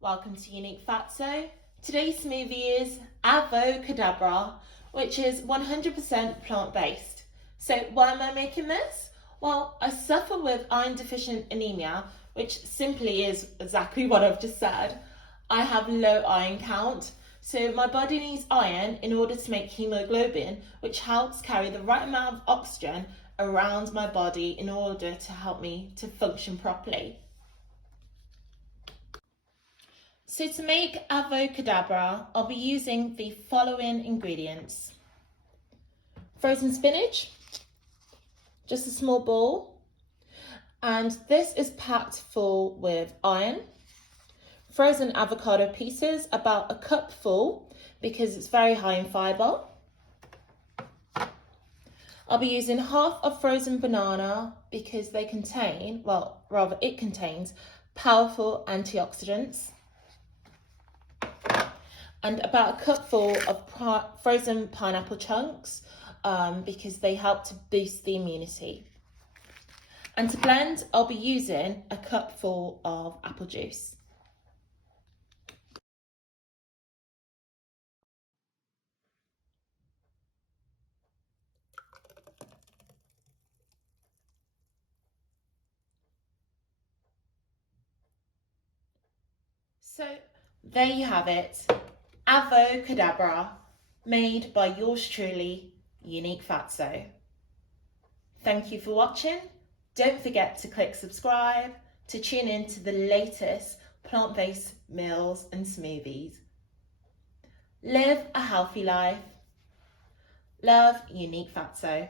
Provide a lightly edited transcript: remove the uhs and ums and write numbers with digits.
Welcome to Unique Fatso. Today's smoothie is Avo-Cadabra, which is 100% plant-based. So why am I making this? Well, I suffer with iron deficient anemia, which simply is exactly what I've just said. I have low iron count, so my body needs iron in order to make hemoglobin, which helps carry the right amount of oxygen around my body in order to help me to function properly. So to make Avo-Cadabra, I'll be using the following ingredients. Frozen spinach, just a small bowl, and this is packed full with iron. Frozen avocado pieces, about a cup full, because it's very high in fibre. I'll be using half a frozen banana because it contains powerful antioxidants. And about a cupful of frozen pineapple chunks because they help to boost the immunity. And to blend, I'll be using a cupful of apple juice. So there you have it, Avo-Cadabra, made by yours truly, Unique Fatso. Thank you for watching. Don't forget to click subscribe to tune in to the latest plant-based meals and smoothies. Live a healthy life. Love, Unique Fatso.